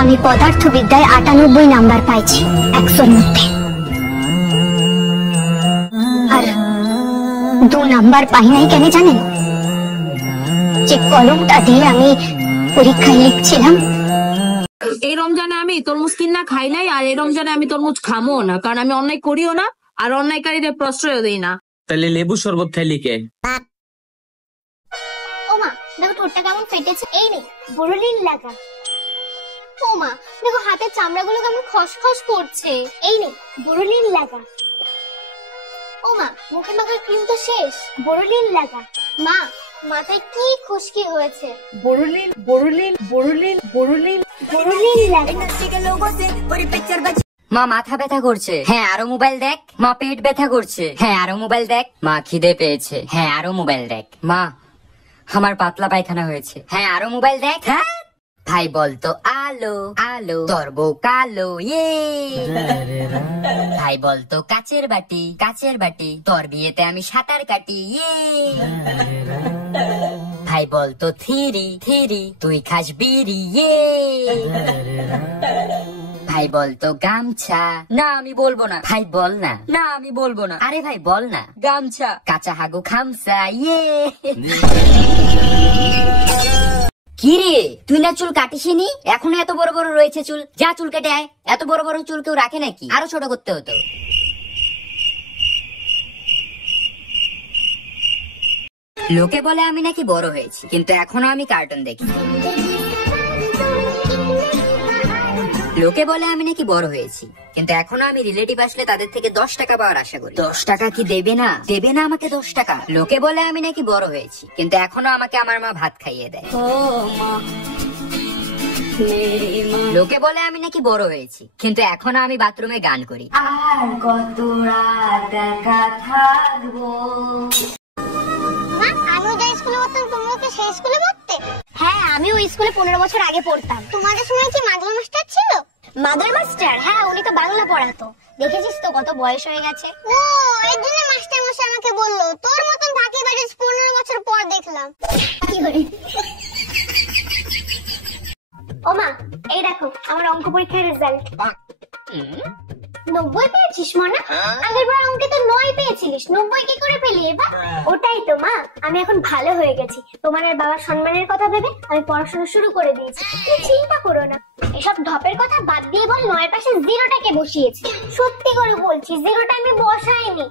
আমি পদার্থবিদ্যায় 98 নাম্বার পাইছি 100-র মধ্যে, আর 2 নাম্বার পাই নাই কেন জানেন? যে কলমটা দিয়ে আমি পরীক্ষায় লিখছিলাম। এই রমজানে আমি তরমুজ কিনা খাই নাই, আর এই রমজানে আমি তরমুজ খামো না, কারণ আমি অন্যায় করিও না আর অন্যায়কারীদের প্রশ্রয়ও দেই না। তাহলে লেবু শরবত খাইলি কে? ও মা দেখো ঠোঁটটা কেমন ফেটেছে, এই নে বোরোলিন লাগা। ও মা দেখো হাতের চামড়াগুলো কেমন খসখস করছে, এই নে বোরোলিন লাগা। ও মা মুখে মাখার ক্রিম তো শেষ, বোরোলিন লাগা। মা মাথায় কি খুশকি হয়েছে, বোরোলিন বোরোলিন বোরোলিন বোরোলিন বোরোলিন লাগা। মা মাথা ব্যথা করছে, হ্যাঁ আরো মোবাইল দেখ। মা পেট ব্যথা করছে, হ্যাঁ আরো মোবাইল দেখ। মা খিদে পেয়েছে, হ্যাঁ আরো মোবাইল দেখ। মা আমার পাতলা পায়খানা হয়েছে, হ্যাঁ আরো মোবাইল দেখ। হ্যাঁ ভাই বলতো আলো আলো তোর বউ কালো, ইয়ে। ভাই বলতো কাচের বাটি তোর বিয়েতে আমি সাঁতার কাটি, ইয়ে। ভাই বলতো থিরি তুই খাস বিড়ি, ইয়ে। ভাই বলতো গামছা, না আমি বলবো না। ভাই বল না, না আমি বলবো না। আরে ভাই বল না, গামছা। কাঁচা হাগু খামসা, ইয়ে। কি রে তুই না চুল কাটিসনি, এখনো এত বড় বড় রয়েছে চুল, যা চুল কেটে আয়। এত বড় বড় চুল কেউ রাখে নাকি? আরো ছোট করতে হতো। লোকে বলে আমি নাকি বড় হয়েছি, কিন্তু এখনো আমি কার্টুন দেখি। লোকে বলে আমি নাকি বড় হয়েছি, কিন্তু এখনো আমি রিলেটিভ আসলে তাদের থেকে 10 টাকা পাওয়ার আশা করি। 10 টাকা কি দেবে না? দেবে না আমাকে 10 টাকা? লোকে বলে আমি নাকি বড় হয়েছি, কিন্তু এখনো আমাকে আমার মা ভাত খাইয়ে দেয়। লোকে বলে আমি নাকি বড় হয়েছি, কিন্তু এখনো আমি বাথরুমে গান করি। আর কত রাত একা থাকবো। আমি যে স্কুলে পড়তাম তুমি কি সেই স্কুলে পড়তে? হ্যাঁ আমি ওই স্কুলে 15 বছর আগে পড়তাম। তোমাদের সময় কি মাদুর মাস্টার ছিল? মাদুর মাস্টার? হ্যাঁ উনি তো বাংলা পড়াতো। দেখেছিস তো কত বয়স হয়ে গেছে। ও এই জন্য মাস্টার মশাই আমাকে বলল তোর মতন ঢাকি বাড়ির 15 বছর পর দেখলাম। কি করে? ও মা এই দেখো আমার অঙ্ক পরীক্ষার রেজাল্ট। 90 পেয়েছিস মনা? আগেরবার অঙ্কে তো 9 পেয়েছিলিস, 90 কি করে পেলি এবার? ওটাই তো মা, আমি এখন ভালো হয়ে গেছি। তোমার আর বাবার সম্মানের কথা ভেবে আমি পড়াশোনা শুরু করে দিয়েছি। তুমি চিন্তা করো না। এসব ঢপের কথা বাদ দিয়ে বল 9 এর পাশে 0টা কে বসিয়েছি? সত্যি করে বলছি 0টা আমি বসাইনি,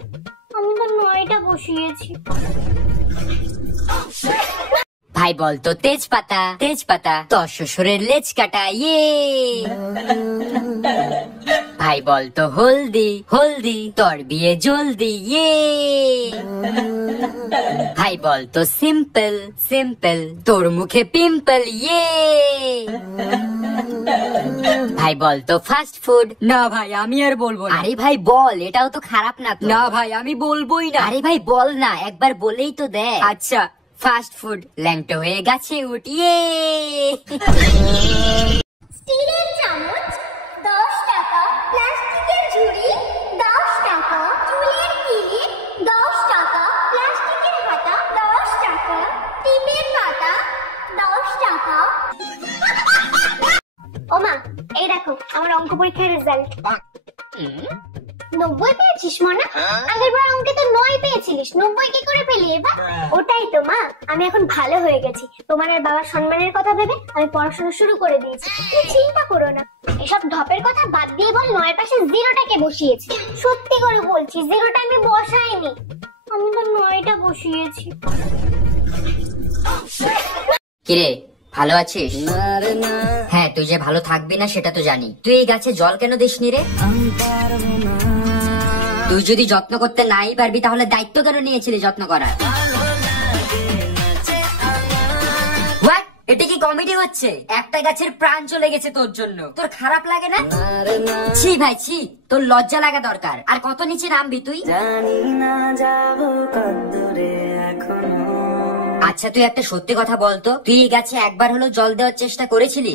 আমি তো 9টা বসিয়েছি। ভাই বলতো তেজপাতা তোর শ্বশুরের লেজ কাটা, ইয়ে। ভাই বলতো হলদি তোর বিয়ে জলদি, ইয়ে। ভাই বলতো সিম্পল তোর মুখে পিম্পল, ইয়ে। ভাই বলতো ফাস্ট ফুড, না ভাই আমি আর বলবো না। আরে ভাই বল, এটাও তো খারাপ না। না ভাই আমি বলবোই না। আরে ভাই বল না, একবার বলেই তো দেখ। আচ্ছা ফাস্ট ফুড ল্যাংটো হয়ে গেছে উঠিয়ে। স্টিলের চামচ 10 টাকা, প্লাস্টিকের ঝুড়ি 10 টাকা, চুলের কিলিপ 10 টাকা, প্লাস্টিকের হাতা 10 টাকা, টিপের পাতা 10 টাকা। ও মা এই দেখো আমার অঙ্ক পরীক্ষার রেজাল্ট। 90 পেয়েছিস মনা? আগেরবার অঙ্কে তো 9 পেয়েছিলিস, 90 কি করে পেলি এবার? ওটাই তো মা, আমি এখন ভালো হয়ে গেছি। তোমার আর বাবার সম্মানের কথা ভেবে আমি পড়াশোনা শুরু করে দিয়েছি। তুমি চিন্তা করো না। এসব ঢপের কথা বাদ দিয়ে বল 9 এর পাশে 0টা কে বসিয়েছি? সত্যি করে বলছি 0টা আমি বসাইনি, আমি তো 9টা বসিয়েছি। কিরে ভালো আছিস? হ্যাঁ তুই যে ভালো থাকবি না সেটা তো জানি। তুই এই গাছে জল কেন দিসনি রে? তুই যদি যত্ন করতে নাই পারবি তাহলে দায়িত্ব কেন নিয়েছিলি যত্ন করার? এটা কি কমেডি হচ্ছে? একটা গাছের প্রাণ চলে গেছে তোর জন্য, তোর খারাপ লাগে না? ছি ভাই ছি, তোর লজ্জা লাগা দরকার। আর কত নিচে নামবি তুই? আচ্ছা তুই একটা সত্যি কথা বলতো, তুই এই গাছে একবার হলো জল দেওয়ার চেষ্টা করেছিলি?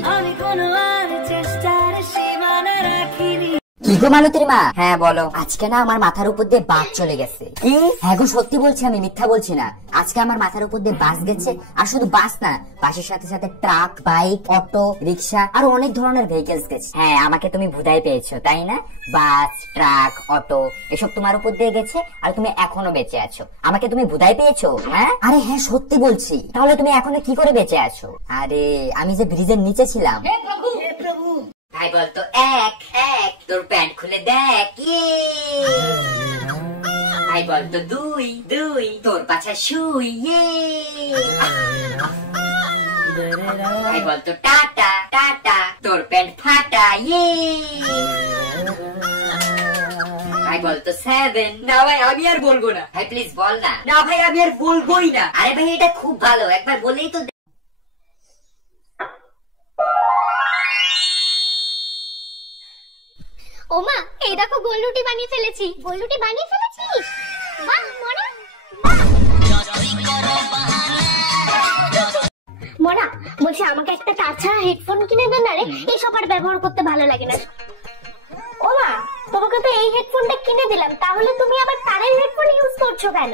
কি গো মালতীর মা। হ্যাঁ বলো। আজকে না আমার মাথার উপর দিয়ে বাস চলে গেছে। কি? হ্যাঁ গো সত্যি বলছি, আমি মিথ্যা বলছি না। আজকে আমার মাথার উপর দিয়ে বাস গেছে, আর শুধু বাস না, বাসের সাথে সাথে ট্রাক, বাইক, অটো, রিক্সা আর অনেক ধরনের ভেহিকেলস গেছে। হ্যাঁ আমাকে তুমি ভুদাই পেয়েছো তাই না? বাস, ট্রাক, অটো এসব তোমার উপর দিয়ে গেছে আর তুমি এখনো বেঁচে আছো। আমাকে তুমি ভুদাই পেয়েছো? হ্যাঁ আরে হ্যাঁ সত্যি বলছি। তাহলে তুমি এখনো কি করে বেঁচে আছো? আরে আমি যে ব্রিজের নিচে ছিলাম। হে প্রভু, হে প্রভু। ভাই বলতো এক এক, তোর প্যান্ট খুলে দেখ। ভাই বলতো দুই দুই, তোর পাছা শুই। ভাই বলতো টাটা টাটা, তোর প্যান্ট ফাটা। ভাই বলতো সেভেন। না ভাই আমি আর বলবো না। ভাই প্লিজ বল না। না ভাই আমি আর বলবোই না। আরে ভাই এটা খুব ভালো, একবার বলেই তো। ওমা, এই দেখো গোলরুটি বানিয়ে ফেলেছি। গোলরুটি বানিয়ে ফেলেছিস? বাহ মোনা, মোনা বলছি আমাকে একটা তাছাড়া হেডফোন কিনে দে না রে, এসব আর ব্যবহার করতে ভালো লাগে না। ওমা তোমাকে তো এই হেডফোনটা কিনে দিলাম, তাহলে তুমি আবার তারের হেডফোন ইউজ করছো কেন?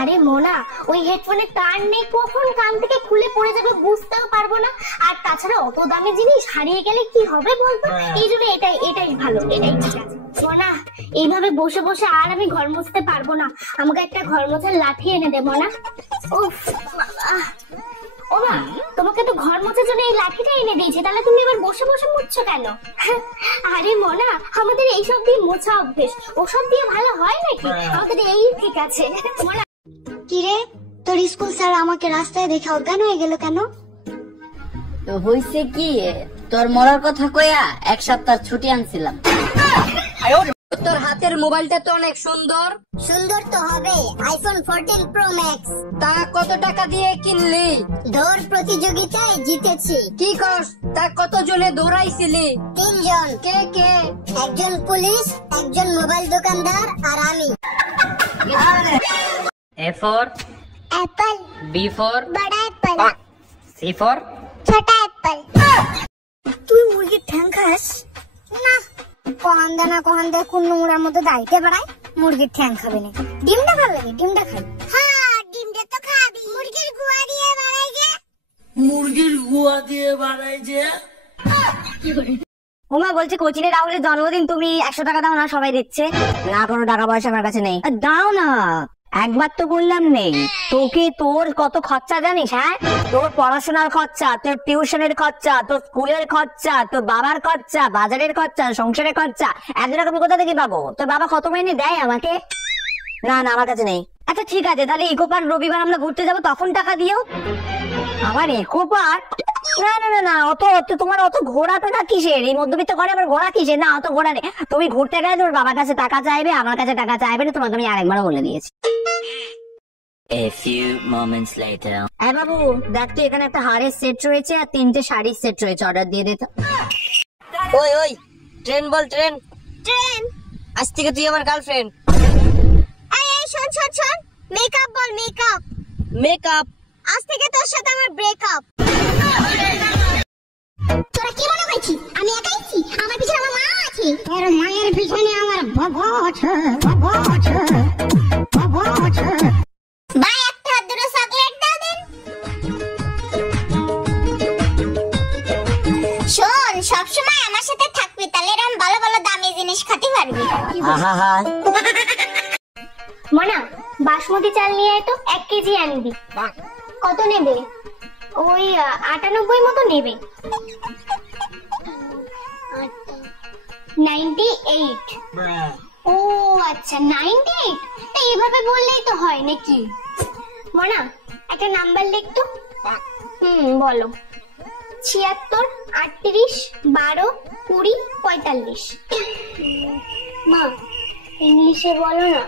আরে মোনা ওই হেডফোনের তার নেই, কখন কান থেকে খুলে পড়ে যাবে বুঝতেও পারবো না। আর তাছাড়া অত দামি জিনিস হারিয়ে গেলে কি হবে বলতো? এই জন্য এটাই ভালো, এটাই ঠিক আছে। মোনা এইভাবে বসে বসে আর আমি ঘর মুছতে পারবো না, আমাকে একটা ঘর মোছার লাঠি এনে দে মোনা। উফ বাবা। ওমা তোমাকে তো ঘর মোছার জন্য এই লাঠিটা এনে দিয়েছি, তাহলে তুমি এবার বসে বসে মুছছো কেন? আরে মোনা আমাদের এইসব দিয়ে মোছা অভ্যেস, ওসব দিয়ে ভালো হয় নাকি? আমাদের এই ঠিক আছে। মোনা কিরে তোর স্কুল স্যার আমাকে রাস্তায় দেখে অজ্ঞান হয়ে গেল কেন? তো হইছে কি, তোর মরার কথা কইয়া এক সপ্তাহ ছুটি আনছিলাম। তোর হাতের মোবাইলটা তো অনেক সুন্দর। সুন্দর তো হবে, আইফোন 14 প্রো ম্যাক্স। তা কত টাকা দিয়ে কিনলি? দৌড় প্রতিযোগিতায় জিতেছি। কি করস? তা কত জনে দৌড়াইছিলি? 3 জন। কে কে? একজন পুলিশ, একজন মোবাইল দোকানদার আর আমি। A for Apple, B for বড় অ্যাপল, C for ছোট অ্যাপল। তুই মুরগির ঠ্যাং খাস না? কহান দেনা কহান দে কোন নোংরার মধ্যে দাইতে বেড়ায়। মুরগির ঠ্যাং খাবে না, ডিমটা ভালো লাগে, ডিমটা খাই। হ্যাঁ ডিমটা তো খাবি। মুরগির গুয়া দিয়ে বানাই যে। মুরগির গুয়া দিয়ে বানাই যে। ওমা বলছে কোচিনে রাহুলের জন্মদিন, তুমি 100 টাকা দাও না, সবাই দিচ্ছে। না কোনো টাকা পয়সা আমার কাছে নেই। দাও না, একবার তো বললাম নেই। তোকে তোর কত খরচা জানিস? হ্যাঁ তোর পড়াশোনার খরচা, তোর টিউশনের খরচা, তোর স্কুলের খরচা, তোর বাবার খরচা, বাজারের খরচা, সংসারের খরচা, 1 টাকা আমি কোথা থেকে পাবো? তোর বাবা কত মাইনে দেয় আমাকে? না না আমার কাছে নেই। আচ্ছা ঠিক আছে, তাহলে ইকো পার্ক রবিবার আমরা ঘুরতে যাবো, তখন টাকা দিও। আমার ইকো পার্ক? না না না না, অত তোমার অত ঘোরা টাকা কিসের? এই মধ্যবিত্ত ঘরে আবার ঘোরা কিসের? না অত ঘোরা নেই। তুমি ঘুরতে গেলে তোর বাবার কাছে টাকা চাইবে, আমার কাছে টাকা চাইবে না, তোমাকে আমি আরেকবারও বলে দিয়েছি। A few moments later. হ্যাঁ বাবু দেখ তো, এখানে একটা হারের সেট রয়েছে আর 3টে শাড়ির সেট রয়েছে, অর্ডার দিয়ে দে তো। ওই ওই ট্রেন বল, ট্রেন। ট্রেন? আজ থেকে তুই আমার গার্লফ্রেন্ড। এই এই শোন শোন শোন, মেকআপ বল, মেকআপ। মেকআপ? আজ থেকে তোর সাথে আমার ব্রেকআপ। তোরা কি মনে করছিস আমি একাই আছি? আমার পিছনে আমার মা আছে। তোর মায়ের পিছনে আমার বাবা আছে, বাবা আছে, বাবা আছে। ভাই একটা দুটো চকলেট দাও দেন। শোন সবসময় আমার সাথে থাকবি, তাহলে এরকম ভালো ভালো দামি জিনিস খেতে পারবি। মনা বাসমতি চাল নিয়ে আয় তো, 1 কেজি আনবি। কত নেবে? ওই 98 মতো নেবে। 98। ও আচ্ছা 98। তা এভাবে বললেই তো হয় নাকি? মনা একটা নাম্বার লিখ তো। বলো। 76, 38, 12, 20, 45। মা ইংলিশে বলো না।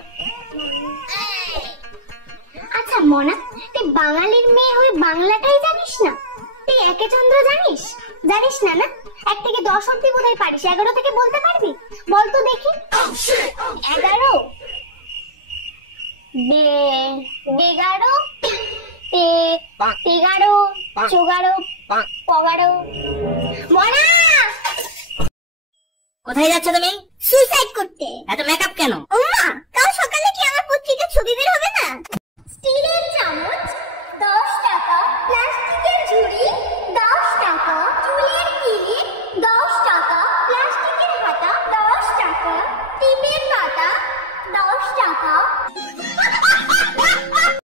আচ্ছা মনা তুই বাঙালির মেয়ে হয়ে বাংলাটাই জানিস না? তুই একে চন্দ্র জানিস? জানিস না? না 1 থেকে 10 অব্দি বোধহয় পারিস, 11 থেকে বলতে পারবি? বল তো দেখি। 11, 11, 13, 14, 15। মনা কোথায় যাচ্ছ তুমি? সুইসাইড করতে। এত মেকআপ কেন? ওমা, কাল সকালে কি আমার পত্রিকার ছবি বের হবে না? স্টিলের চামচ 10 টাকা, প্লাস্টিকের ঝুড়ি 10 টাকা, চুলের কিলিপ 10 টাকা, প্লাস্টিকের হাতা 10 টাকা, টিপের পাতা 10 টাকা।